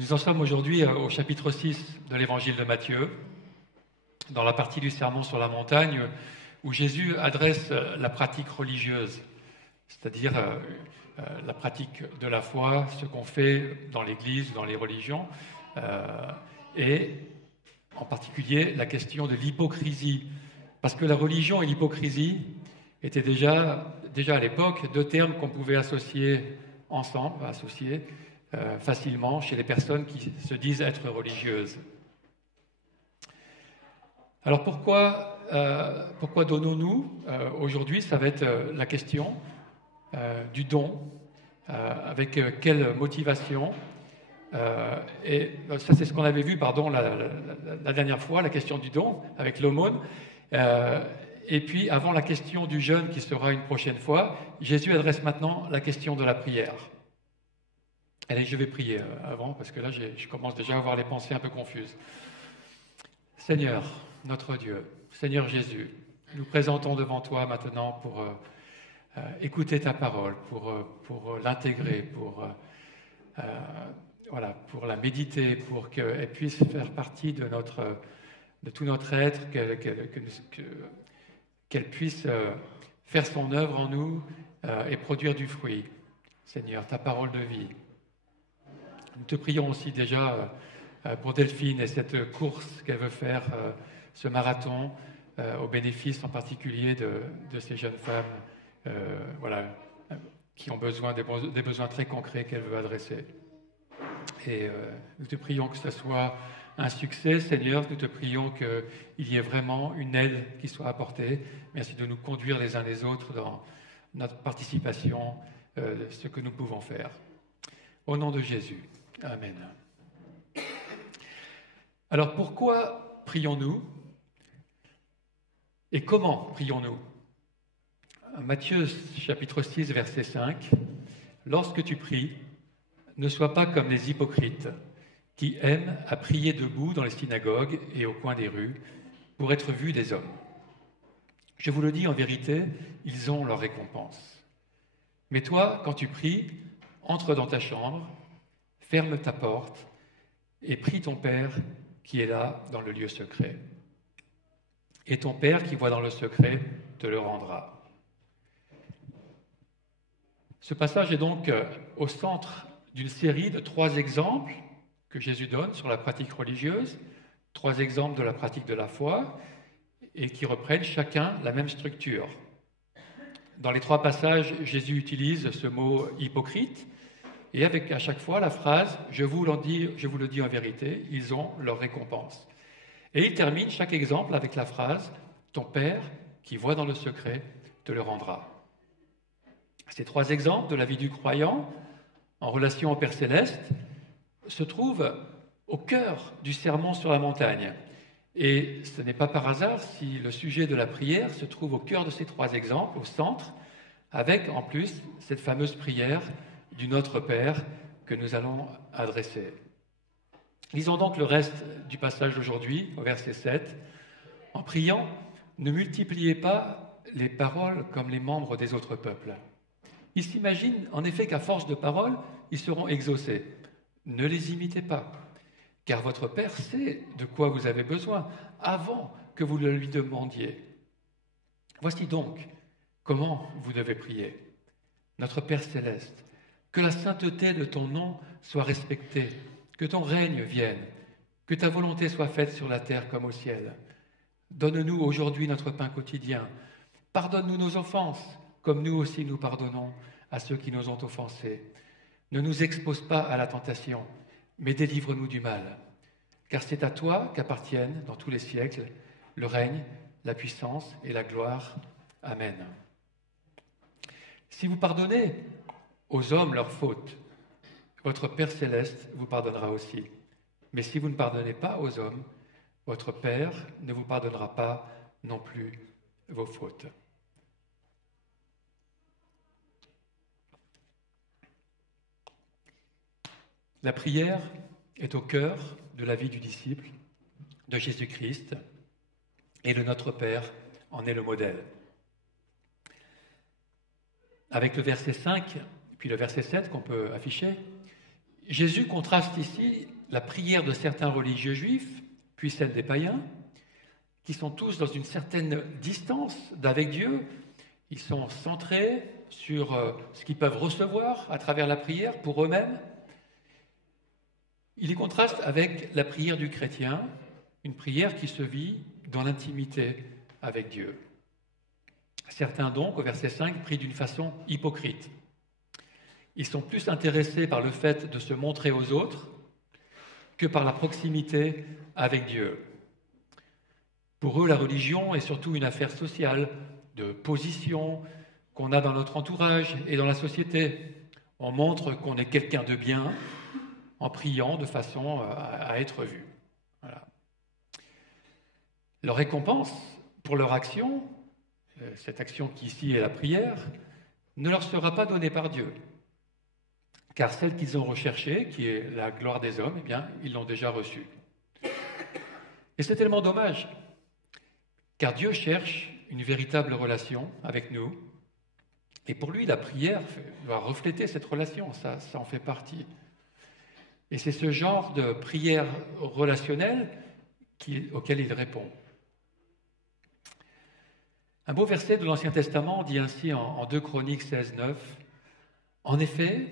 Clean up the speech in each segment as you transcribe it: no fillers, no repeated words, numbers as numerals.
nous en sommes aujourd'hui au chapitre 6 de l'évangile de Matthieu, dans la partie du Sermon sur la montagne, où Jésus adresse la pratique religieuse, c'est-à-dire la pratique de la foi, ce qu'on fait dans l'Église, dans les religions, et en particulier la question de l'hypocrisie. Parce que la religion et l'hypocrisie étaient déjà à l'époque deux termes qu'on pouvait associer ensemble, facilement chez les personnes qui se disent être religieuses. Alors pourquoi donnons-nous aujourd'hui? Ça va être la question du don, avec quelle motivation. Et ça, c'est ce qu'on avait vu, la dernière fois, la question du don avec l'aumône. Et puis, avant la question du jeûne, qui sera une prochaine fois, Jésus adresse maintenant la question de la prière. Allez, je vais prier avant, parce que là, je commence déjà à avoir les pensées un peu confuses. Seigneur, notre Dieu, Seigneur Jésus, nous présentons devant toi maintenant pour écouter ta parole, pour l'intégrer, pour la méditer, pour qu'elle puisse faire partie de tout notre être, qu'elle puisse faire son œuvre en nous et produire du fruit. Seigneur, ta parole de vie. Nous te prions aussi déjà pour Delphine et cette course qu'elle veut faire, ce marathon, au bénéfice en particulier de ces jeunes femmes qui ont besoin des besoins très concrets qu'elle veut adresser. Et nous te prions que ce soit un succès, Seigneur. Nous te prions qu'il y ait vraiment une aide qui soit apportée. Merci de nous conduire les uns les autres dans notre participation, ce que nous pouvons faire. Au nom de Jésus. Amen. Alors pourquoi prions-nous et comment prions-nous? Matthieu chapitre 6 verset 5. Lorsque tu pries, ne sois pas comme les hypocrites qui aiment à prier debout dans les synagogues et au coin des rues pour être vus des hommes. Je vous le dis en vérité, ils ont leur récompense. Mais toi, quand tu pries, entre dans ta chambre, ferme ta porte et prie ton Père qui est là dans le lieu secret. Et ton Père qui voit dans le secret te le rendra. Ce passage est donc au centre d'une série de 3 exemples que Jésus donne sur la pratique religieuse, 3 exemples de la pratique de la foi, et qui reprennent chacun la même structure. Dans les 3 passages, Jésus utilise ce mot hypocrite, et avec à chaque fois la phrase « je vous le dis en vérité, ils ont leur récompense ». Et il termine chaque exemple avec la phrase « ton Père qui voit dans le secret te le rendra ». Ces 3 exemples de la vie du croyant en relation au Père Céleste se trouvent au cœur du Sermon sur la montagne. Et ce n'est pas par hasard si le sujet de la prière se trouve au cœur de ces 3 exemples, au centre, avec en plus cette fameuse prière du Notre Père que nous allons adresser. Lisons donc le reste du passage d'aujourd'hui, au verset 7. En priant, ne multipliez pas les paroles comme les membres des autres peuples. Ils s'imaginent en effet qu'à force de paroles, ils seront exaucés. Ne les imitez pas, car votre Père sait de quoi vous avez besoin avant que vous le lui demandiez. Voici donc comment vous devez prier. Notre Père céleste, que la sainteté de ton nom soit respectée, que ton règne vienne, que ta volonté soit faite sur la terre comme au ciel. Donne-nous aujourd'hui notre pain quotidien. Pardonne-nous nos offenses, comme nous aussi nous pardonnons à ceux qui nous ont offensés. Ne nous expose pas à la tentation, mais délivre-nous du mal. Car c'est à toi qu'appartiennent, dans tous les siècles, le règne, la puissance et la gloire. Amen. Si vous pardonnez aux hommes leurs fautes, votre Père céleste vous pardonnera aussi. Mais si vous ne pardonnez pas aux hommes, votre Père ne vous pardonnera pas non plus vos fautes. La prière est au cœur de la vie du disciple de Jésus-Christ et le Notre Père en est le modèle. Avec le verset 5 puis le verset 7 qu'on peut afficher, Jésus contraste ici la prière de certains religieux juifs, puis celle des païens, qui sont tous dans une certaine distance d'avec Dieu. Ils sont centrés sur ce qu'ils peuvent recevoir à travers la prière pour eux-mêmes. Il les contraste avec la prière du chrétien, une prière qui se vit dans l'intimité avec Dieu. Certains donc, au verset 5, prient d'une façon hypocrite. Ils sont plus intéressés par le fait de se montrer aux autres que par la proximité avec Dieu. Pour eux, la religion est surtout une affaire sociale, de position qu'on a dans notre entourage et dans la société. On montre qu'on est quelqu'un de bien en priant de façon à être vu. Voilà. Leur récompense pour leur action, cette action qui ici est la prière, ne leur sera pas donnée par Dieu. Car celle qu'ils ont recherchée, qui est la gloire des hommes, eh bien, ils l'ont déjà reçue. Et c'est tellement dommage, car Dieu cherche une véritable relation avec nous. Et pour lui, la prière doit refléter cette relation, ça en fait partie. Et c'est ce genre de prière relationnelle auquel il répond. Un beau verset de l'Ancien Testament dit ainsi en 2 Chroniques 16, 9 : « En effet,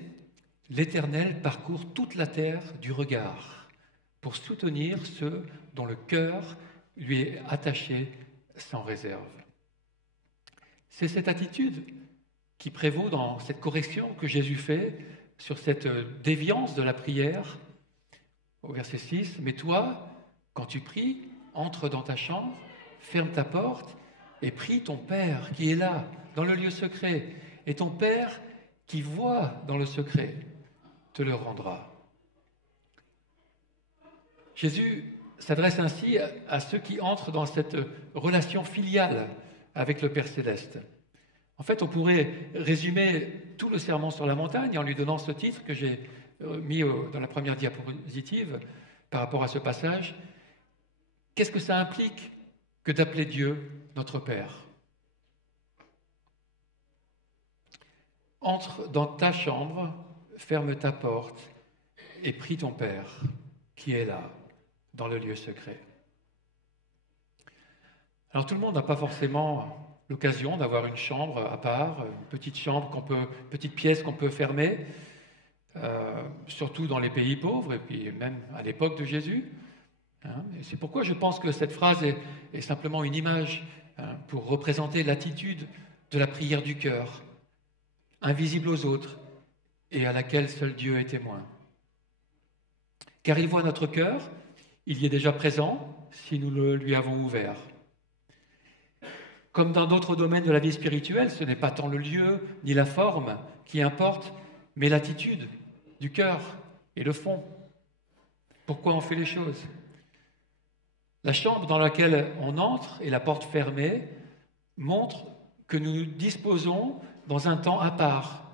l'Éternel parcourt toute la terre du regard pour soutenir ceux dont le cœur lui est attaché sans réserve. » C'est cette attitude qui prévaut dans cette correction que Jésus fait sur cette déviance de la prière. Au verset 6, « Mais toi, quand tu pries, entre dans ta chambre, ferme ta porte et prie ton Père qui est là, dans le lieu secret. Et ton Père qui voit dans le secret te le rendra. » Jésus s'adresse ainsi à ceux qui entrent dans cette relation filiale avec le Père Céleste. En fait, on pourrait résumer tout le sermon sur la montagne en lui donnant ce titre que j'ai mis dans la première diapositive par rapport à ce passage. Qu'est-ce que ça implique que d'appeler Dieu notre Père ? Entre dans ta chambre, ferme ta porte et prie ton Père qui est là, dans le lieu secret. Alors tout le monde n'a pas forcément l'occasion d'avoir une chambre à part, une petite chambre petite pièce qu'on peut fermer, surtout dans les pays pauvres et puis même à l'époque de Jésus. Et c'est pourquoi je pense que cette phrase est simplement une image pour représenter l'attitude de la prière du cœur, invisible aux autres et à laquelle seul Dieu est témoin. Car il voit notre cœur, il y est déjà présent si nous le lui avons ouvert. Comme dans d'autres domaines de la vie spirituelle, ce n'est pas tant le lieu ni la forme qui importe, mais l'attitude du cœur et le fond. Pourquoi on fait les choses ? La chambre dans laquelle on entre et la porte fermée montrent que nous nous disposons dans un temps à part,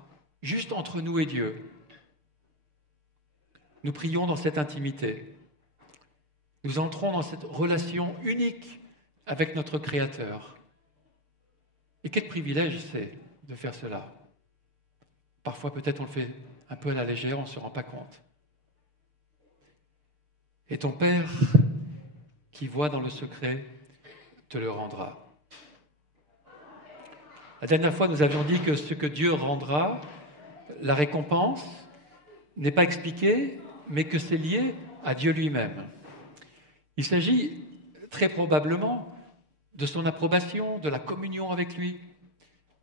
juste entre nous et Dieu. Nous prions dans cette intimité. Nous entrons dans cette relation unique avec notre Créateur. Et quel privilège c'est de faire cela. Parfois, peut-être, on le fait un peu à la légère, on ne se rend pas compte. Et ton Père, qui voit dans le secret, te le rendra. La dernière fois, nous avions dit que ce que Dieu rendra, la récompense, n'est pas expliqué, mais que c'est lié à Dieu lui-même. Il s'agit très probablement de son approbation, de la communion avec lui.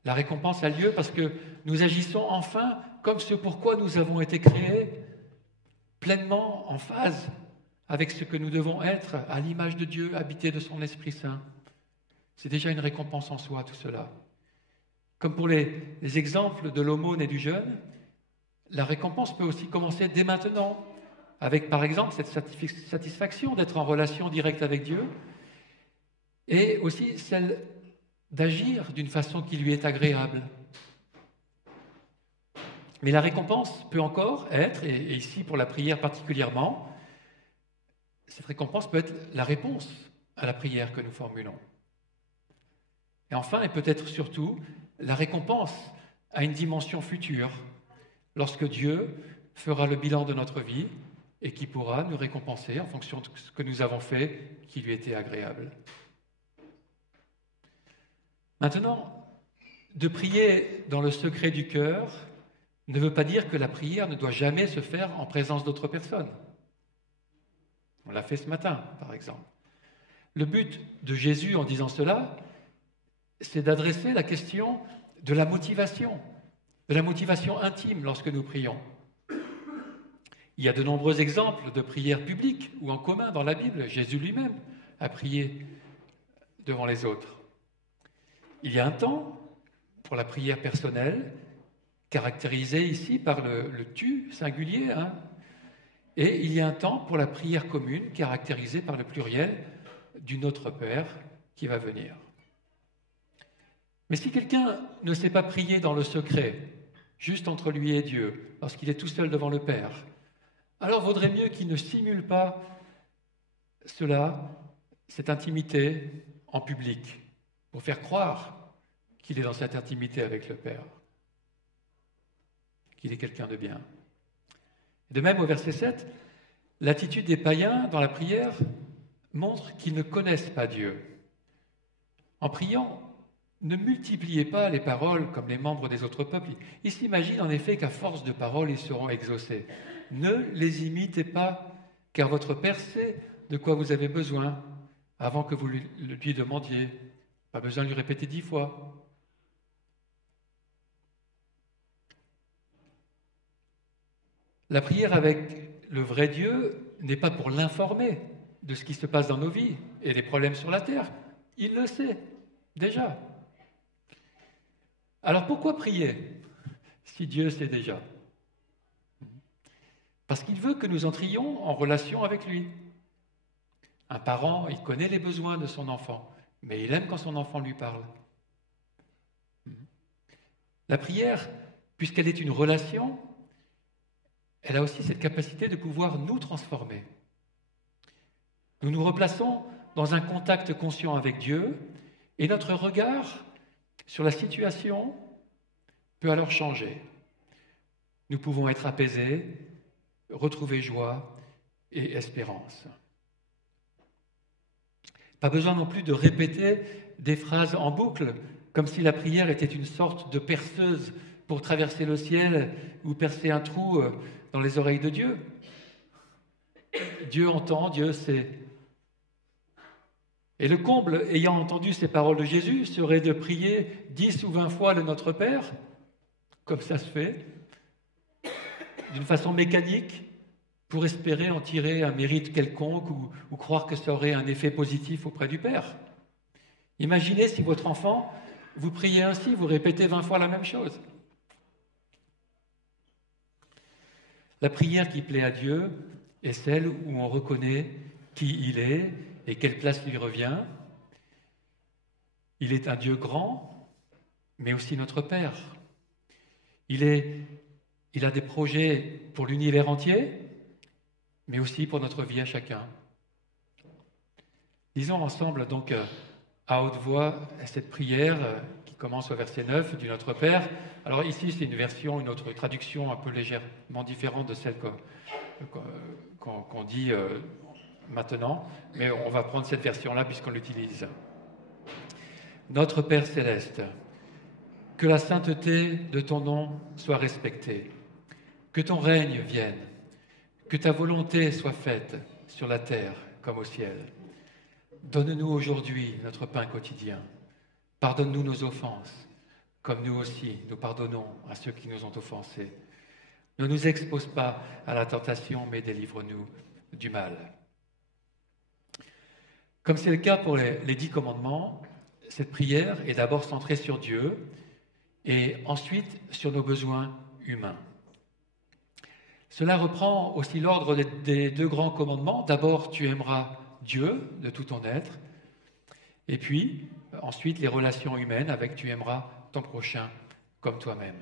La récompense a lieu parce que nous agissons enfin comme ce pourquoi nous avons été créés, pleinement en phase avec ce que nous devons être, à l'image de Dieu, habités de son Esprit Saint. C'est déjà une récompense en soi, tout cela. Comme pour les exemples de l'aumône et du jeûne, la récompense peut aussi commencer dès maintenant, avec par exemple cette satisfaction d'être en relation directe avec Dieu, et aussi celle d'agir d'une façon qui lui est agréable. Mais la récompense peut encore être, et ici pour la prière particulièrement, cette récompense peut être la réponse à la prière que nous formulons. Et enfin, et peut-être surtout, la récompense a une dimension future, lorsque Dieu fera le bilan de notre vie et qui pourra nous récompenser en fonction de ce que nous avons fait qui lui était agréable. Maintenant, de prier dans le secret du cœur ne veut pas dire que la prière ne doit jamais se faire en présence d'autres personnes. On l'a fait ce matin, par exemple. Le but de Jésus en disant cela, c'est d'adresser la question de la motivation intime lorsque nous prions. Il y a de nombreux exemples de prières publiques ou en commun dans la Bible. Jésus lui-même a prié devant les autres. Il y a un temps pour la prière personnelle, caractérisé ici par le tu singulier, et il y a un temps pour la prière commune, caractérisée par le pluriel du Notre Père qui va venir. Mais si quelqu'un ne sait pas prier dans le secret, juste entre lui et Dieu, lorsqu'il est tout seul devant le Père, alors vaudrait mieux qu'il ne simule pas cela, cette intimité, en public, pour faire croire qu'il est dans cette intimité avec le Père, qu'il est quelqu'un de bien. De même, au verset 7, l'attitude des païens dans la prière montre qu'ils ne connaissent pas Dieu. En priant, ne multipliez pas les paroles comme les membres des autres peuples. Ils s'imaginent en effet qu'à force de paroles, ils seront exaucés. Ne les imitez pas, car votre Père sait de quoi vous avez besoin avant que vous lui demandiez. Pas besoin de lui répéter 10 fois. La prière avec le vrai Dieu n'est pas pour l'informer de ce qui se passe dans nos vies et des problèmes sur la terre. Il le sait déjà. Alors pourquoi prier si Dieu sait déjà? Parce qu'il veut que nous entrions en relation avec lui. Un parent, il connaît les besoins de son enfant, mais il aime quand son enfant lui parle. La prière, puisqu'elle est une relation, elle a aussi cette capacité de pouvoir nous transformer. Nous nous replaçons dans un contact conscient avec Dieu et notre regard sur la situation peut alors changer. Nous pouvons être apaisés, retrouver joie et espérance. Pas besoin non plus de répéter des phrases en boucle, comme si la prière était une sorte de perceuse pour traverser le ciel ou percer un trou dans les oreilles de Dieu. Dieu entend, Dieu sait. Et le comble, ayant entendu ces paroles de Jésus, serait de prier 10 ou 20 fois le Notre Père, comme ça se fait, d'une façon mécanique, pour espérer en tirer un mérite quelconque ou croire que ça aurait un effet positif auprès du Père. Imaginez si votre enfant, vous priez ainsi, vous répétez 20 fois la même chose. La prière qui plaît à Dieu est celle où on reconnaît qui il est et quelle place lui revient. Il est un Dieu grand, mais aussi notre Père. Il a des projets pour l'univers entier, mais aussi pour notre vie à chacun. Lisons ensemble donc à haute voix cette prière qui commence au verset 9 du Notre Père. Alors ici, c'est une autre traduction un peu légèrement différente de celle qu'on dit maintenant, mais on va prendre cette version-là puisqu'on l'utilise. Notre Père céleste, que la sainteté de ton nom soit respectée, que ton règne vienne, que ta volonté soit faite sur la terre comme au ciel. Donne-nous aujourd'hui notre pain quotidien. Pardonne-nous nos offenses, comme nous aussi nous pardonnons à ceux qui nous ont offensés. Ne nous expose pas à la tentation, mais délivre-nous du mal. Comme c'est le cas pour les 10 commandements, cette prière est d'abord centrée sur Dieu et ensuite sur nos besoins humains. Cela reprend aussi l'ordre des 2 grands commandements. D'abord, tu aimeras Dieu de tout ton être, et puis ensuite les relations humaines avec tu aimeras ton prochain comme toi-même.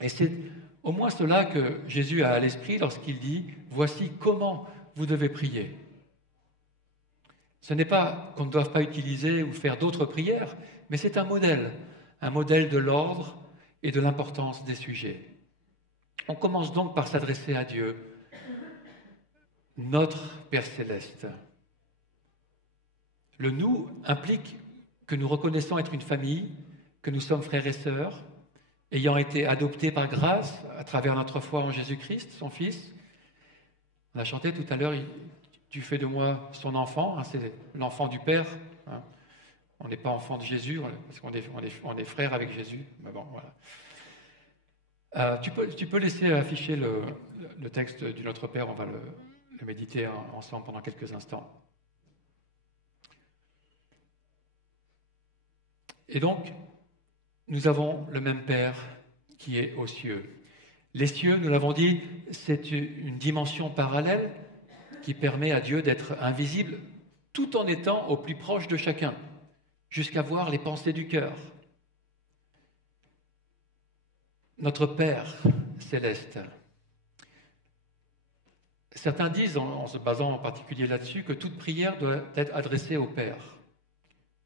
Et c'est au moins cela que Jésus a à l'esprit lorsqu'il dit « Voici comment vous devez prier ». Ce n'est pas qu'on ne doive pas utiliser ou faire d'autres prières, mais c'est un modèle de l'ordre et de l'importance des sujets. On commence donc par s'adresser à Dieu, notre Père céleste. Le « nous » implique que nous reconnaissons être une famille, que nous sommes frères et sœurs, ayant été adoptés par grâce à travers notre foi en Jésus-Christ, son Fils. On a chanté tout à l'heure, tu fais de moi son enfant, c'est l'enfant du Père. On n'est pas enfant de Jésus, parce qu'on est frères avec Jésus. Mais bon, voilà. Tu peux laisser afficher le texte du Notre Père, on va le méditer ensemble pendant quelques instants. Et donc, nous avons le même Père qui est aux cieux. Les cieux, nous l'avons dit, c'est une dimension parallèle qui permet à Dieu d'être invisible tout en étant au plus proche de chacun, jusqu'à voir les pensées du cœur. Notre Père céleste. Certains disent, en se basant en particulier là-dessus, que toute prière doit être adressée au Père,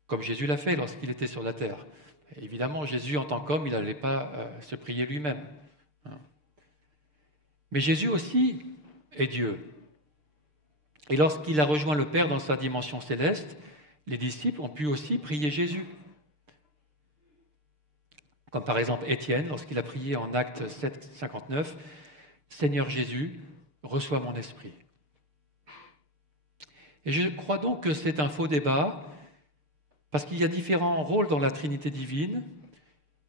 comme Jésus l'a fait lorsqu'il était sur la terre. Et évidemment, Jésus, en tant qu'homme, il n'allait pas se prier lui-même. Mais Jésus aussi est Dieu. Et lorsqu'il a rejoint le Père dans sa dimension céleste, les disciples ont pu aussi prier Jésus. Comme par exemple Étienne, lorsqu'il a prié en Actes 7, 59, « Seigneur Jésus, reçois mon esprit ». Et je crois donc que c'est un faux débat, parce qu'il y a différents rôles dans la Trinité divine,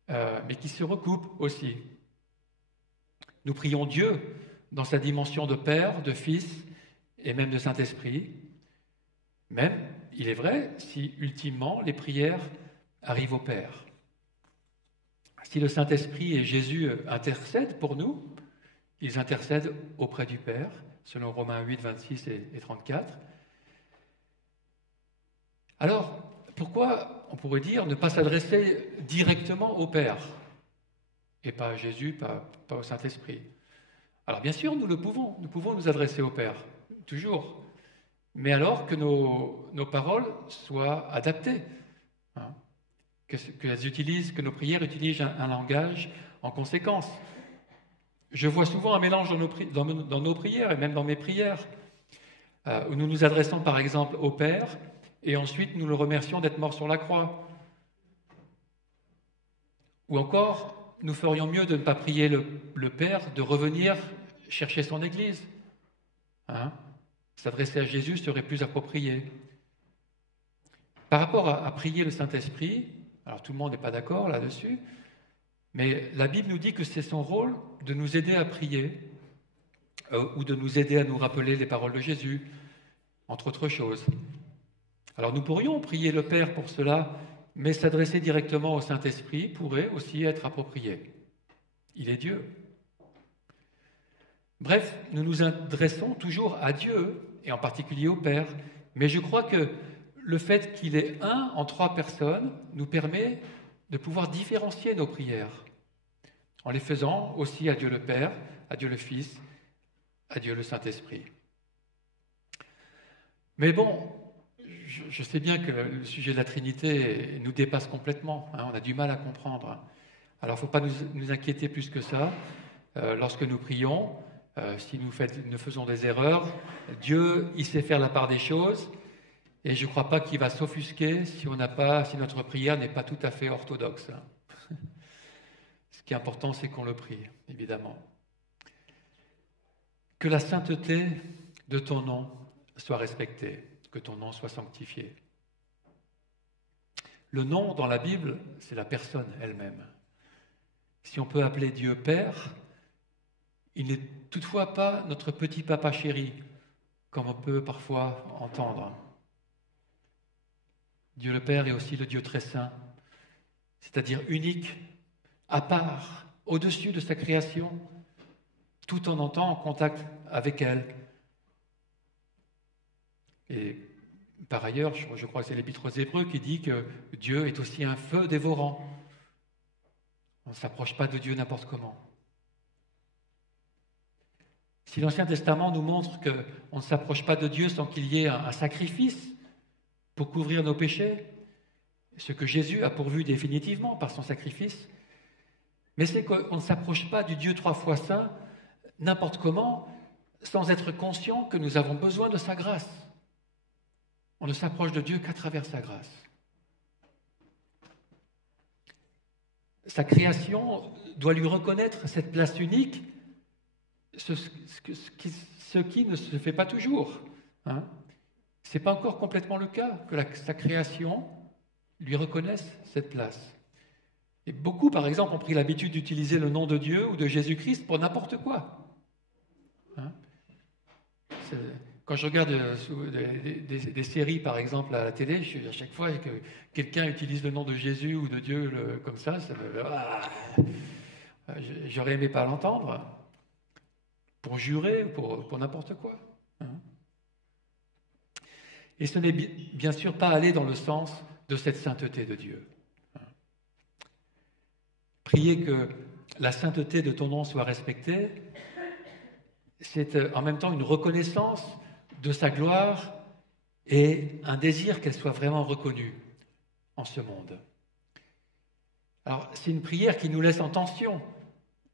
mais qui se recoupent aussi. Nous prions Dieu dans sa dimension de Père, de Fils et même de Saint-Esprit. Même, il est vrai, si ultimement les prières arrivent au Père. Si le Saint-Esprit et Jésus intercèdent pour nous, ils intercèdent auprès du Père, selon Romains 8, 26 et 34. Alors, pourquoi, on pourrait dire, ne pas s'adresser directement au Père et pas à Jésus, pas au Saint-Esprit? Alors bien sûr, nous pouvons nous adresser au Père, toujours. Mais alors que nos paroles soient adaptées, que nos prières utilisent un langage en conséquence. Je vois souvent un mélange dans nos prières, et même dans mes prières, où nous nous adressons par exemple au Père, et ensuite nous le remercions d'être mort sur la croix. Ou encore, nous ferions mieux de ne pas prier le Père, de revenir chercher son Église. S'adresser à Jésus serait plus approprié. Par rapport à prier le Saint-Esprit, alors tout le monde n'est pas d'accord là-dessus, mais la Bible nous dit que c'est son rôle de nous aider à prier, ou de nous aider à nous rappeler les paroles de Jésus, entre autres choses. Alors nous pourrions prier le Père pour cela, mais s'adresser directement au Saint-Esprit pourrait aussi être approprié. Il est Dieu. Bref, nous nous adressons toujours à Dieu, et en particulier au Père, mais je crois que le fait qu'il est un en trois personnes nous permet de pouvoir différencier nos prières, en les faisant aussi à Dieu le Père, à Dieu le Fils, à Dieu le Saint-Esprit. Mais bon, je sais bien que le sujet de la Trinité nous dépasse complètement, on a du mal à comprendre. Alors il ne faut pas nous inquiéter plus que ça. Lorsque nous prions, si nous faisons des erreurs, Dieu, il sait faire la part des choses, et je ne crois pas qu'il va s'offusquer si notre prière n'est pas tout à fait orthodoxe. Ce qui est important, c'est qu'on le prie, évidemment. Que la sainteté de ton nom soit respectée, que ton nom soit sanctifié. Le nom dans la Bible, c'est la personne elle-même. Si on peut appeler Dieu Père, il n'est toutefois pas notre petit papa chéri, comme on peut parfois entendre. Dieu le Père est aussi le Dieu très saint, c'est-à-dire unique, à part, au-dessus de sa création, tout en entrant en contact avec elle. Et par ailleurs, je crois que c'est l'Épître aux Hébreux qui dit que Dieu est aussi un feu dévorant. On ne s'approche pas de Dieu n'importe comment. Si l'Ancien Testament nous montre qu'on ne s'approche pas de Dieu sans qu'il y ait un sacrifice pour couvrir nos péchés, ce que Jésus a pourvu définitivement par son sacrifice, mais c'est qu'on ne s'approche pas du Dieu trois fois saint n'importe comment, sans être conscient que nous avons besoin de sa grâce. On ne s'approche de Dieu qu'à travers sa grâce. Sa création doit lui reconnaître cette place unique, ce qui ne se fait pas toujours. Hein. Ce n'est pas encore complètement le cas que sa création lui reconnaisse cette place. Et beaucoup, par exemple, ont pris l'habitude d'utiliser le nom de Dieu ou de Jésus-Christ pour n'importe quoi. Hein. Quand je regarde des séries, par exemple, à la télé, à chaque fois que quelqu'un utilise le nom de Jésus ou de Dieu comme ça j'aurais aimé pas l'entendre, pour jurer, pour n'importe quoi. Hein. Et ce n'est bien sûr pas aller dans le sens de cette sainteté de Dieu. Prier que la sainteté de ton nom soit respectée, c'est en même temps une reconnaissance de sa gloire et un désir qu'elle soit vraiment reconnue en ce monde. Alors, c'est une prière qui nous laisse en tension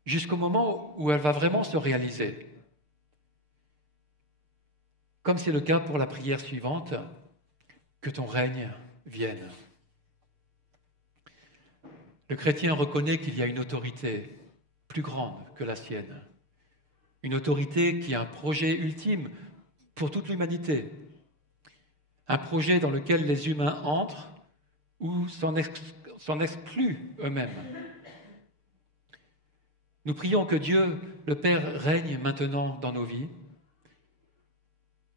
jusqu'au moment où elle va vraiment se réaliser. Comme c'est le cas pour la prière suivante, que ton règne vienne. Le chrétien reconnaît qu'il y a une autorité plus grande que la sienne, une autorité qui a un projet ultime pour toute l'humanité, un projet dans lequel les humains entrent ou s'en excluent eux-mêmes. Nous prions que Dieu, le Père, règne maintenant dans nos vies,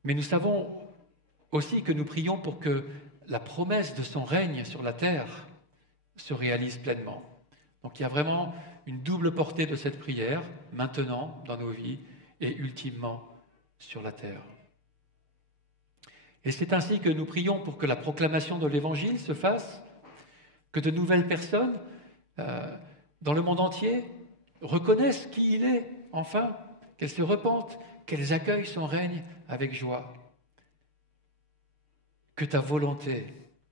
mais nous savons aussi que nous prions pour que la promesse de son règne sur la terre se réalise pleinement. Donc il y a vraiment une double portée de cette prière, maintenant dans nos vies et ultimement sur la terre. Et c'est ainsi que nous prions pour que la proclamation de l'Évangile se fasse, que de nouvelles personnes dans le monde entier reconnaissent qui il est, enfin, qu'elles se repentent, qu'elles accueillent son règne avec joie. Que ta volonté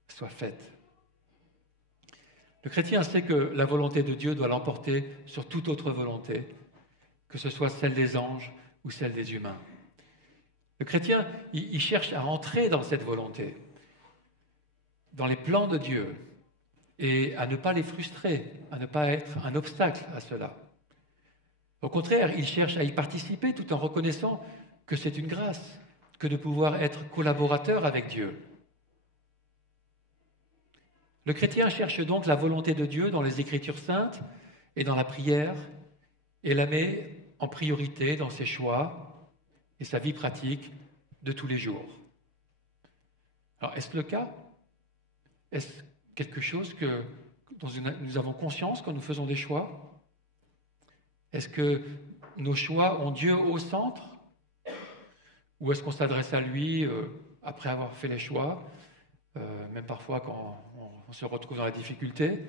soit faite. Le chrétien sait que la volonté de Dieu doit l'emporter sur toute autre volonté, que ce soit celle des anges ou celle des humains. Le chrétien, il cherche à entrer dans cette volonté, dans les plans de Dieu, et à ne pas les frustrer, à ne pas être un obstacle à cela. Au contraire, il cherche à y participer tout en reconnaissant que c'est une grâce, que de pouvoir être collaborateur avec Dieu. Le chrétien cherche donc la volonté de Dieu dans les Écritures saintes et dans la prière, et la met en priorité dans ses choix et sa vie pratique de tous les jours. Alors, est-ce le cas? Est-ce quelque chose dont nous avons conscience quand nous faisons des choix? Est-ce que nos choix ont Dieu au centre? Ou est-ce qu'on s'adresse à lui après avoir fait les choix, même parfois quand on se retrouve dans la difficulté?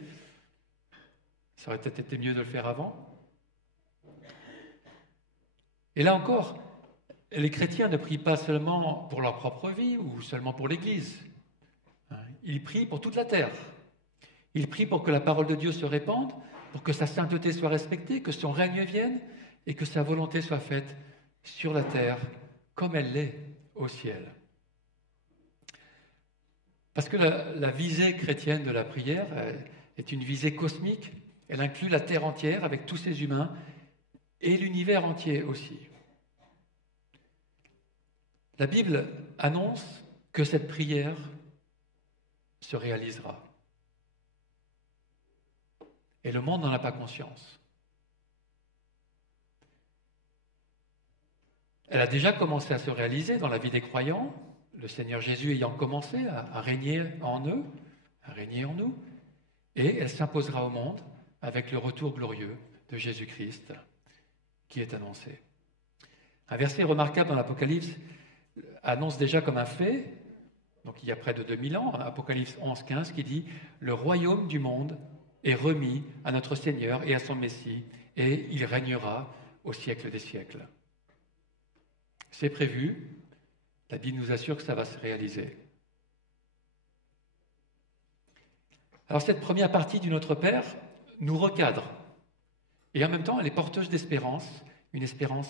Ça aurait peut-être été mieux de le faire avant. Et là encore, les chrétiens ne prient pas seulement pour leur propre vie ou seulement pour l'Église. Ils prient pour toute la terre. Ils prient pour que la parole de Dieu se répande, pour que sa sainteté soit respectée, que son règne vienne et que sa volonté soit faite sur la terre comme elle l'est au ciel. Parce que la visée chrétienne de la prière est une visée cosmique. Elle inclut la terre entière avec tous ses humains et l'univers entier aussi. La Bible annonce que cette prière se réalisera. Et le monde n'en a pas conscience. Elle a déjà commencé à se réaliser dans la vie des croyants, le Seigneur Jésus ayant commencé à régner en eux, à régner en nous, et elle s'imposera au monde avec le retour glorieux de Jésus-Christ qui est annoncé. Un verset remarquable dans l'Apocalypse annonce déjà comme un fait, donc il y a près de 2000 ans, Apocalypse 11, 15, qui dit « Le royaume du monde est remis à notre Seigneur et à son Messie, et il régnera au siècle des siècles. » C'est prévu, la Bible nous assure que ça va se réaliser. Alors cette première partie du Notre Père nous recadre, et en même temps elle est porteuse d'espérance, une espérance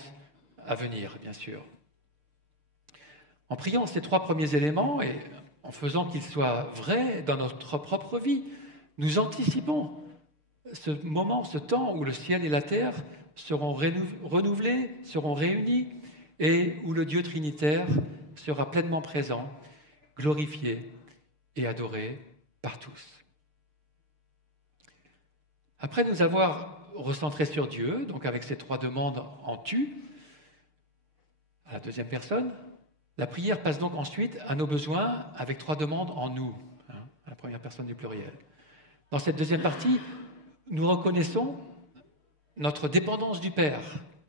à venir, bien sûr. En priant ces 3 premiers éléments et en faisant qu'ils soient vrais dans notre propre vie, nous anticipons ce moment, ce temps où le ciel et la terre seront renouvelés, seront réunis et où le Dieu trinitaire sera pleinement présent, glorifié et adoré par tous. Après nous avoir recentrés sur Dieu, donc avec ces 3 demandes en tu, à la deuxième personne, la prière passe donc ensuite à nos besoins avec 3 demandes en nous, à la première personne du pluriel. Dans cette deuxième partie, nous reconnaissons notre dépendance du Père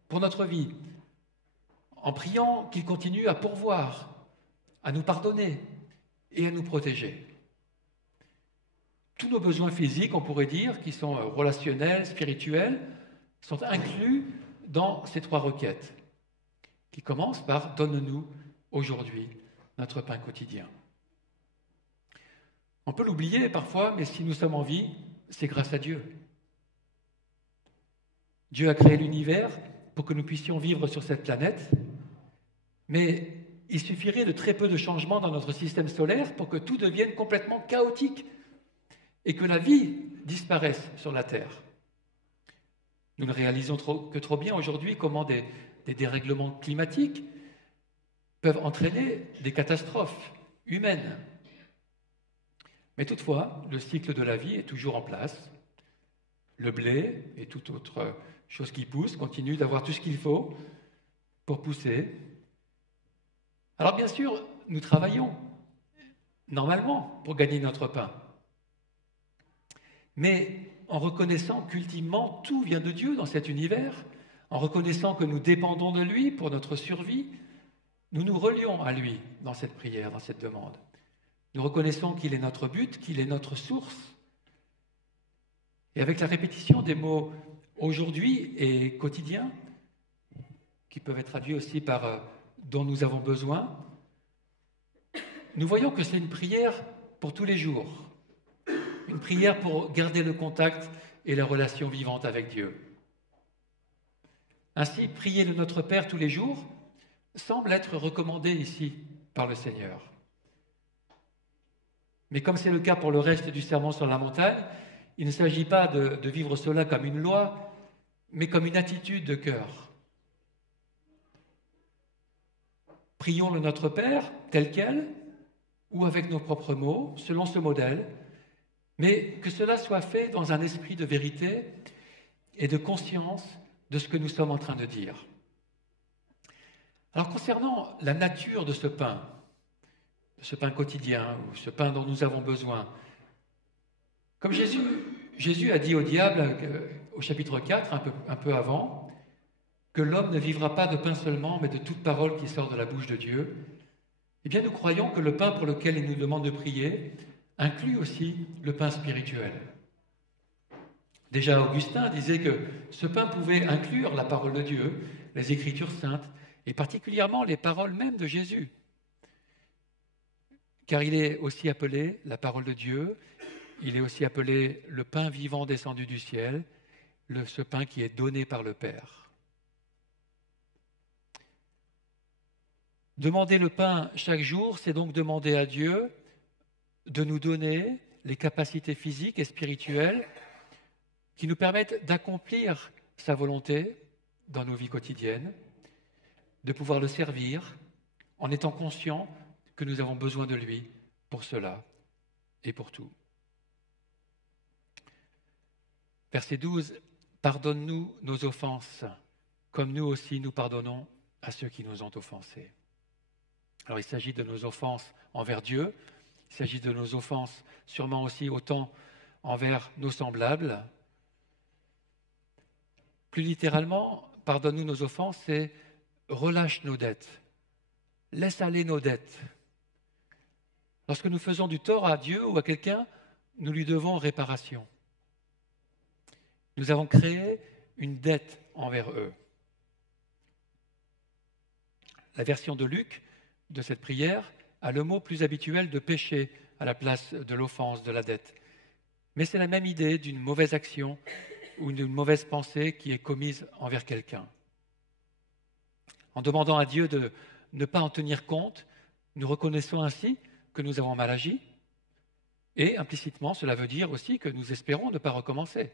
pour notre vie, en priant qu'il continue à pourvoir, à nous pardonner et à nous protéger. Tous nos besoins physiques, on pourrait dire, qui sont relationnels, spirituels, sont inclus dans ces 3 requêtes, qui commencent par « Donne-nous aujourd'hui notre pain quotidien ». On peut l'oublier parfois, mais si nous sommes en vie, c'est grâce à Dieu. Dieu a créé l'univers pour que nous puissions vivre sur cette planète, mais il suffirait de très peu de changements dans notre système solaire pour que tout devienne complètement chaotique et que la vie disparaisse sur la Terre. Nous ne réalisons que trop bien aujourd'hui comment des dérèglements climatiques peuvent entraîner des catastrophes humaines. Mais toutefois, le cycle de la vie est toujours en place. Le blé et toute autre chose qui pousse continue d'avoir tout ce qu'il faut pour pousser. Alors bien sûr, nous travaillons normalement pour gagner notre pain. Mais en reconnaissant qu'ultimement tout vient de Dieu dans cet univers, en reconnaissant que nous dépendons de lui pour notre survie, nous nous relions à lui dans cette prière, dans cette demande. Nous reconnaissons qu'il est notre but, qu'il est notre source. Et avec la répétition des mots « aujourd'hui » et « quotidien », qui peuvent être traduits aussi par « dont nous avons besoin », nous voyons que c'est une prière pour tous les jours, une prière pour garder le contact et la relation vivante avec Dieu. Ainsi, prier le Notre Père tous les jours semble être recommandé ici par le Seigneur. Mais comme c'est le cas pour le reste du Sermon sur la montagne, il ne s'agit pas de vivre cela comme une loi, mais comme une attitude de cœur. Prions le Notre Père tel quel, ou avec nos propres mots, selon ce modèle, mais que cela soit fait dans un esprit de vérité et de conscience de ce que nous sommes en train de dire. Alors concernant la nature de ce pain quotidien, ou ce pain dont nous avons besoin, comme Jésus a dit au diable au chapitre 4, un peu avant, que l'homme ne vivra pas de pain seulement, mais de toute parole qui sort de la bouche de Dieu, eh bien nous croyons que le pain pour lequel il nous demande de prier inclut aussi le pain spirituel. Déjà, Augustin disait que ce pain pouvait inclure la parole de Dieu, les Écritures saintes, et particulièrement les paroles même de Jésus. Car il est aussi appelé la parole de Dieu, il est aussi appelé le pain vivant descendu du ciel, ce pain qui est donné par le Père. Demander le pain chaque jour, c'est donc demander à Dieu de nous donner les capacités physiques et spirituelles qui nous permettent d'accomplir sa volonté dans nos vies quotidiennes, de pouvoir le servir en étant conscients que nous avons besoin de lui pour cela et pour tout. Verset 12, « Pardonne-nous nos offenses, comme nous aussi nous pardonnons à ceux qui nous ont offensés. » Alors il s'agit de nos offenses envers Dieu, il s'agit de nos offenses sûrement aussi autant envers nos semblables. Plus littéralement, pardonne-nous nos offenses, c'est relâche nos dettes, laisse aller nos dettes. Lorsque nous faisons du tort à Dieu ou à quelqu'un, nous lui devons réparation. Nous avons créé une dette envers eux. La version de Luc de cette prière a le mot plus habituel de péché à la place de l'offense, de la dette. Mais c'est la même idée d'une mauvaise action ou d'une mauvaise pensée qui est commise envers quelqu'un. En demandant à Dieu de ne pas en tenir compte, nous reconnaissons ainsi que nous avons mal agi, et implicitement, cela veut dire aussi que nous espérons ne pas recommencer.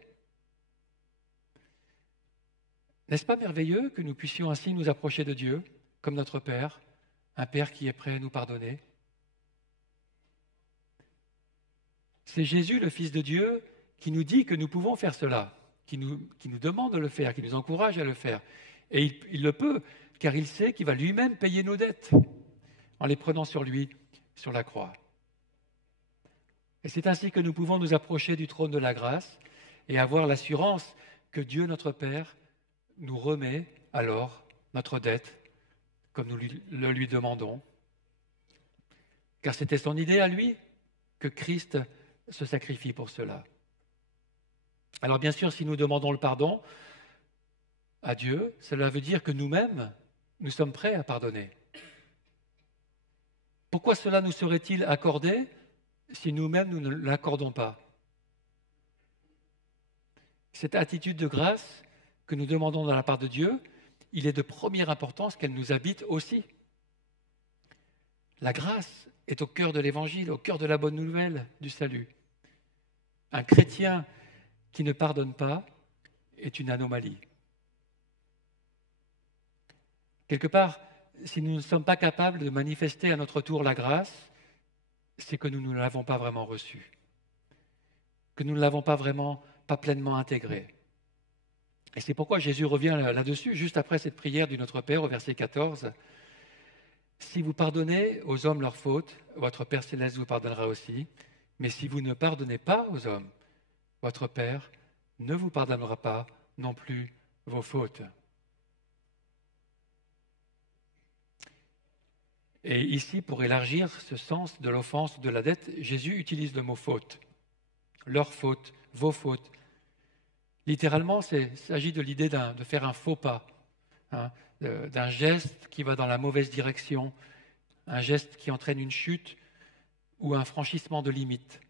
N'est-ce pas merveilleux que nous puissions ainsi nous approcher de Dieu, comme notre Père, un Père qui est prêt à nous pardonner? C'est Jésus, le Fils de Dieu, qui nous dit que nous pouvons faire cela, qui nous demande de le faire, qui nous encourage à le faire. Et il le peut, car il sait qu'il va lui-même payer nos dettes en les prenant sur lui, sur la croix. Et c'est ainsi que nous pouvons nous approcher du trône de la grâce et avoir l'assurance que Dieu, notre Père, nous remet alors notre dette, comme nous le lui demandons. Car c'était son idée à lui que Christ se sacrifie pour cela. Alors bien sûr, si nous demandons le pardon à Dieu, cela veut dire que nous-mêmes, nous sommes prêts à pardonner. Pourquoi cela nous serait-il accordé si nous-mêmes nous ne l'accordons pas? Cette attitude de grâce que nous demandons de la part de Dieu, il est de première importance qu'elle nous habite aussi. La grâce est au cœur de l'Évangile, au cœur de la bonne nouvelle du salut. Un chrétien qui ne pardonne pas est une anomalie. Quelque part, si nous ne sommes pas capables de manifester à notre tour la grâce, c'est que nous ne l'avons pas vraiment reçue, que nous ne l'avons pas pleinement intégrée. Et c'est pourquoi Jésus revient là-dessus, juste après cette prière du Notre Père, au verset 14. « Si vous pardonnez aux hommes leurs fautes, votre Père céleste vous pardonnera aussi. Mais si vous ne pardonnez pas aux hommes, votre Père ne vous pardonnera pas non plus vos fautes. » Et ici, pour élargir ce sens de l'offense, de la dette, Jésus utilise le mot faute. Leur faute, vos fautes. Littéralement, il s'agit de l'idée de faire un faux pas, d'un geste qui va dans la mauvaise direction, un geste qui entraîne une chute ou un franchissement de limite.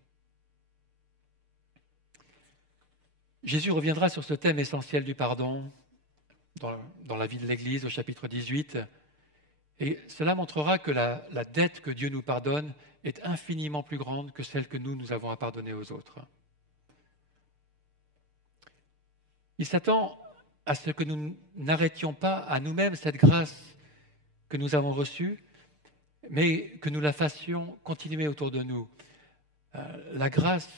Jésus reviendra sur ce thème essentiel du pardon dans la vie de l'Église au chapitre 18. Et cela montrera que la dette que Dieu nous pardonne est infiniment plus grande que celle que nous avons à pardonner aux autres. Il s'attend à ce que nous n'arrêtions pas à nous-mêmes cette grâce que nous avons reçue, mais que nous la fassions continuer autour de nous. La grâce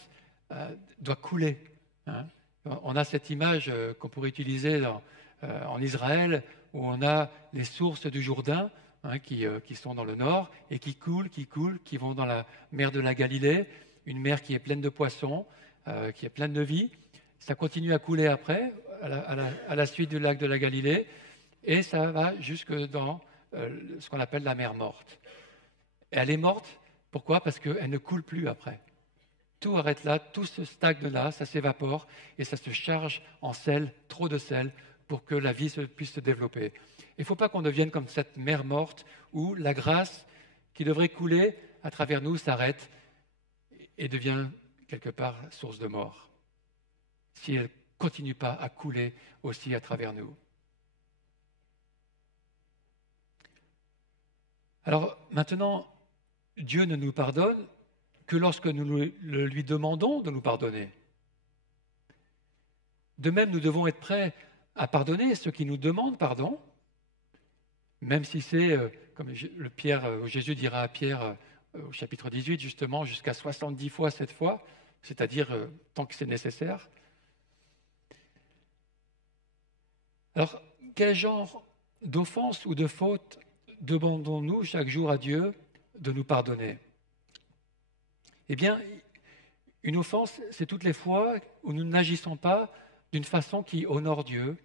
doit couler. On a cette image qu'on pourrait utiliser en Israël, où on a les sources du Jourdain, qui sont dans le nord et qui coulent, qui vont dans la mer de la Galilée, une mer qui est pleine de poissons, qui est pleine de vie. Ça continue à couler après, à la suite du lac de la Galilée, et ça va jusque dans ce qu'on appelle la mer morte. Et elle est morte, pourquoi? Parce qu'elle ne coule plus après. Tout arrête là, tout se stagne là, ça s'évapore, et ça se charge en sel, trop de sel, pour que la vie puisse se développer. Il ne faut pas qu'on devienne comme cette mer morte où la grâce qui devrait couler à travers nous s'arrête et devient quelque part source de mort, si elle ne continue pas à couler aussi à travers nous. Alors maintenant, Dieu ne nous pardonne que lorsque nous lui demandons de nous pardonner. De même, nous devons être prêts à pardonner ceux qui nous demandent pardon, même si c'est, comme Jésus dira à Pierre au chapitre 18, justement, jusqu'à 70 fois cette fois, c'est-à-dire tant que c'est nécessaire. Alors, quel genre d'offense ou de faute demandons-nous chaque jour à Dieu de nous pardonner? Eh bien, une offense, c'est toutes les fois où nous n'agissons pas d'une façon qui honore Dieu,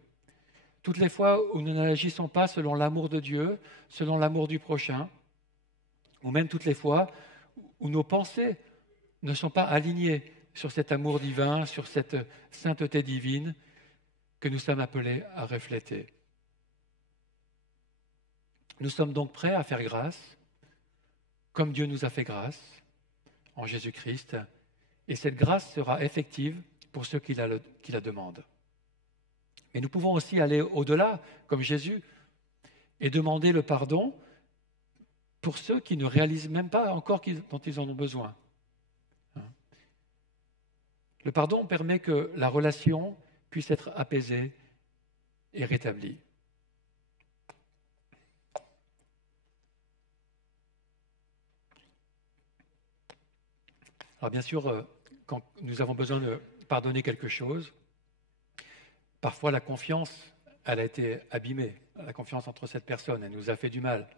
toutes les fois où nous n'agissons pas selon l'amour de Dieu, selon l'amour du prochain, ou même toutes les fois où nos pensées ne sont pas alignées sur cet amour divin, sur cette sainteté divine que nous sommes appelés à refléter. Nous sommes donc prêts à faire grâce, comme Dieu nous a fait grâce, en Jésus-Christ, et cette grâce sera effective pour ceux qui la demandent. Mais nous pouvons aussi aller au-delà, comme Jésus, et demander le pardon pour ceux qui ne réalisent même pas encore dont ils en ont besoin. Le pardon permet que la relation puisse être apaisée et rétablie. Alors bien sûr, quand nous avons besoin de pardonner quelque chose, parfois la confiance, elle a été abîmée. La confiance entre cette personne, elle nous a fait du mal.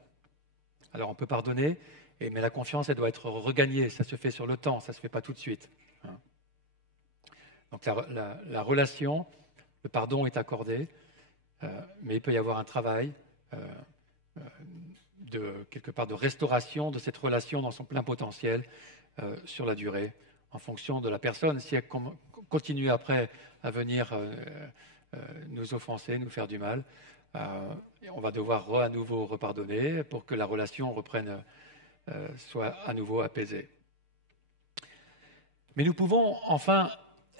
Alors on peut pardonner, mais la confiance, elle doit être regagnée. Ça se fait sur le temps, ça ne se fait pas tout de suite. Donc la relation, le pardon est accordé, mais il peut y avoir un travail quelque part de restauration de cette relation dans son plein potentiel sur la durée, en fonction de la personne. Si elle continue après à venir nous offenser, nous faire du mal, on va devoir à nouveau repardonner pour que la relation soit à nouveau apaisée. Mais nous pouvons enfin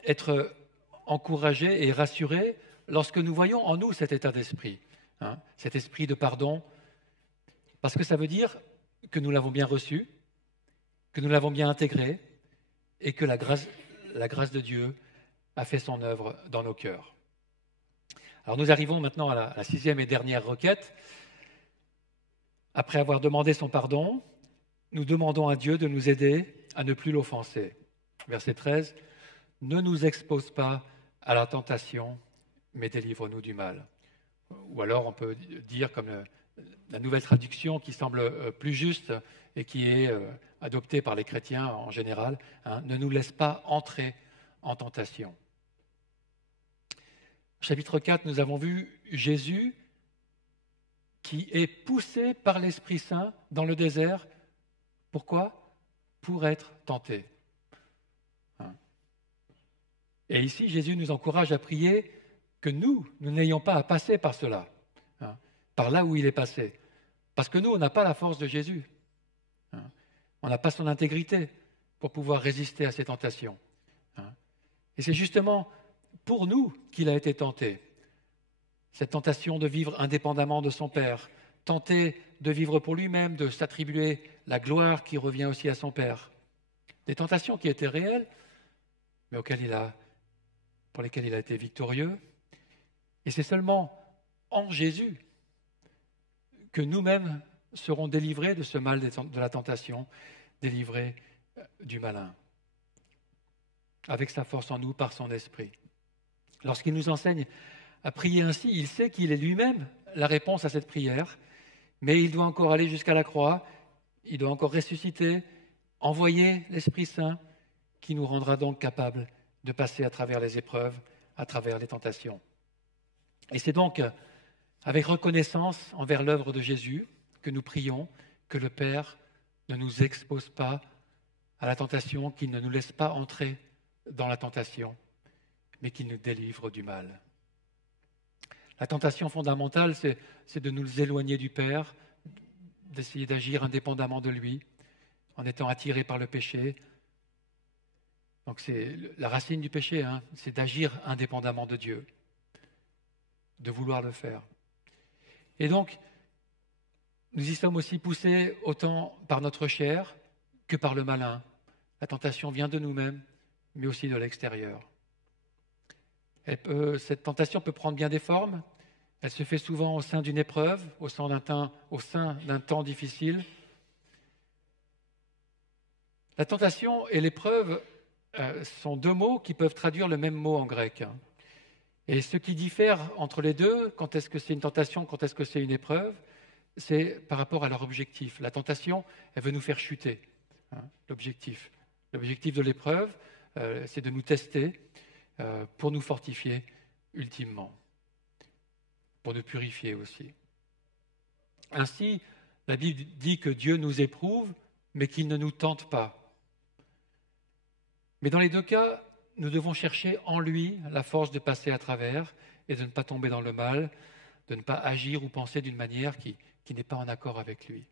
être encouragés et rassurés lorsque nous voyons en nous cet état d'esprit, cet esprit de pardon, parce que ça veut dire que nous l'avons bien reçu, que nous l'avons bien intégré et que la grâce de Dieu a fait son œuvre dans nos cœurs. Alors nous arrivons maintenant à la sixième et dernière requête. Après avoir demandé son pardon, nous demandons à Dieu de nous aider à ne plus l'offenser. Verset 13, « Ne nous expose pas à la tentation, mais délivre-nous du mal. » Ou alors on peut dire comme la nouvelle traduction qui semble plus juste et qui est adoptée par les chrétiens en général, ne nous laisse pas entrer en tentation. Chapitre 4, nous avons vu Jésus qui est poussé par l'Esprit Saint dans le désert. Pourquoi ? Pour être tenté. Et ici, Jésus nous encourage à prier que nous n'ayons pas à passer par cela, par là où il est passé. Parce que nous, on n'a pas la force de Jésus. On n'a pas son intégrité pour pouvoir résister à ces tentations. Et c'est justement pour nous qu'il a été tenté. Cette tentation de vivre indépendamment de son Père, tenté de vivre pour lui-même, de s'attribuer la gloire qui revient aussi à son Père. Des tentations qui étaient réelles, mais pour lesquelles il a été victorieux. Et c'est seulement en Jésus que nous-mêmes serons délivrés de ce mal de la tentation, délivrés du malin, avec sa force en nous par son esprit. Lorsqu'il nous enseigne à prier ainsi, il sait qu'il est lui-même la réponse à cette prière, mais il doit encore aller jusqu'à la croix, il doit encore ressusciter, envoyer l'Esprit Saint qui nous rendra donc capables de passer à travers les épreuves, à travers les tentations. Et c'est donc avec reconnaissance envers l'œuvre de Jésus que nous prions que le Père ne nous expose pas à la tentation, qu'il ne nous laisse pas entrer dans la tentation, mais qu'il nous délivre du mal. La tentation fondamentale, c'est de nous éloigner du Père, d'essayer d'agir indépendamment de lui, en étant attirés par le péché. Donc c'est la racine du péché, c'est d'agir indépendamment de Dieu, de vouloir le faire. Et donc, nous y sommes aussi poussés autant par notre chair que par le malin. La tentation vient de nous-mêmes, mais aussi de l'extérieur. Cette tentation peut prendre bien des formes. Elle se fait souvent au sein d'une épreuve, au sein d'un temps difficile. La tentation et l'épreuve sont deux mots qui peuvent traduire le même mot en grec. Et ce qui diffère entre les deux, quand est-ce que c'est une tentation, quand est-ce que c'est une épreuve, c'est par rapport à leur objectif. La tentation, elle veut nous faire chuter. L'objectif de l'épreuve, c'est de nous tester pour nous fortifier ultimement, pour nous purifier aussi. Ainsi, la Bible dit que Dieu nous éprouve, mais qu'il ne nous tente pas. Mais dans les deux cas, nous devons chercher en lui la force de passer à travers et de ne pas tomber dans le mal, de ne pas agir ou penser d'une manière qui n'est pas en accord avec lui.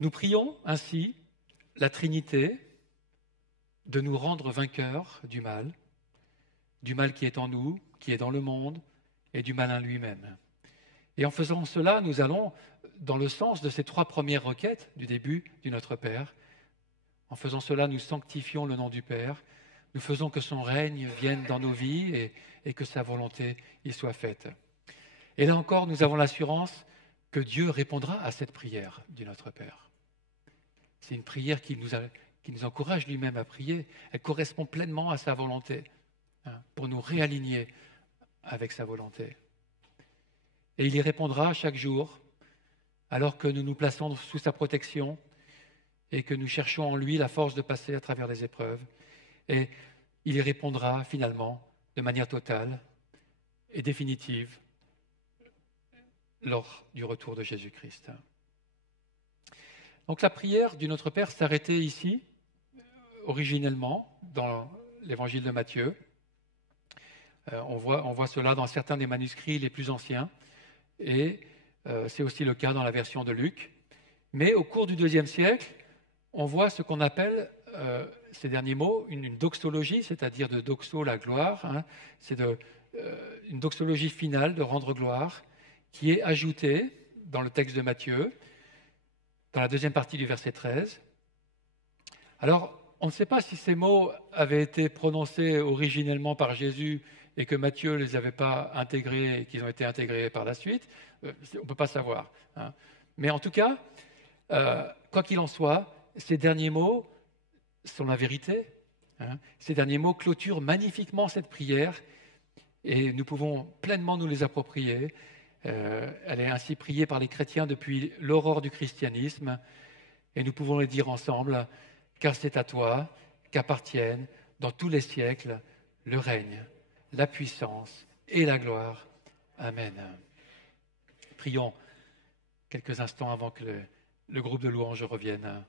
Nous prions ainsi la Trinité de nous rendre vainqueurs du mal qui est en nous, qui est dans le monde, et du malin lui-même. Et en faisant cela, nous allons dans le sens de ces 3 premières requêtes du début du Notre Père. En faisant cela, nous sanctifions le nom du Père. Nous faisons que son règne vienne dans nos vies et que sa volonté y soit faite. Et là encore, nous avons l'assurance que Dieu répondra à cette prière du Notre Père. C'est une prière qui nous encourage lui-même à prier. Elle correspond pleinement à sa volonté, pour nous réaligner avec sa volonté. Et il y répondra chaque jour, alors que nous nous plaçons sous sa protection et que nous cherchons en lui la force de passer à travers les épreuves. Et il y répondra finalement de manière totale et définitive lors du retour de Jésus-Christ. Donc la prière du Notre Père s'arrêtait ici, originellement, dans l'évangile de Matthieu. On voit cela dans certains des manuscrits les plus anciens, et c'est aussi le cas dans la version de Luc. Mais au cours du IIe siècle, on voit ce qu'on appelle, ces derniers mots, une doxologie, c'est-à-dire de doxo, la gloire. C'est une doxologie finale de rendre gloire, qui est ajoutée dans le texte de Matthieu, dans la deuxième partie du verset 13. Alors, on ne sait pas si ces mots avaient été prononcés originellement par Jésus et que Matthieu ne les avait pas intégrés et qu'ils ont été intégrés par la suite. On ne peut pas savoir. Mais en tout cas, quoi qu'il en soit, ces derniers mots sont la vérité. Ces derniers mots clôturent magnifiquement cette prière et nous pouvons pleinement nous les approprier. Elle est ainsi priée par les chrétiens depuis l'aurore du christianisme et nous pouvons le dire ensemble, car c'est à toi qu'appartiennent dans tous les siècles le règne, la puissance et la gloire. Amen. Prions quelques instants avant que le groupe de louanges revienne.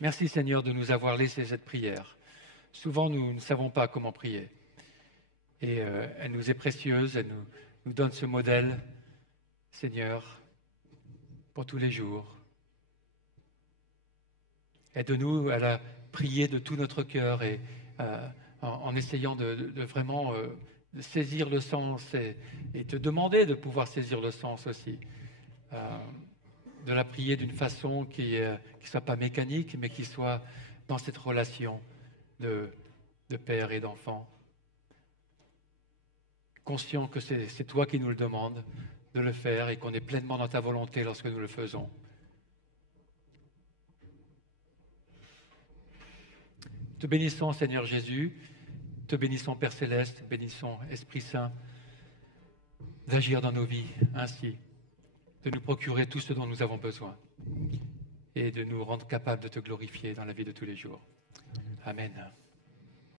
Merci Seigneur de nous avoir laissé cette prière. Souvent, nous ne savons pas comment prier. Et elle nous est précieuse, elle nous donne ce modèle, Seigneur, pour tous les jours. Aide-nous à la prier de tout notre cœur et en essayant de vraiment de saisir le sens et te demander de pouvoir saisir le sens aussi. De la prier d'une façon qui ne soit pas mécanique, mais qui soit dans cette relation de père et d'enfant. Conscient que c'est toi qui nous le demandes de le faire et qu'on est pleinement dans ta volonté lorsque nous le faisons. Te bénissons, Seigneur Jésus, te bénissons, Père Céleste, bénissons, Esprit Saint, d'agir dans nos vies ainsi, de nous procurer tout ce dont nous avons besoin et de nous rendre capables de te glorifier dans la vie de tous les jours. Amen.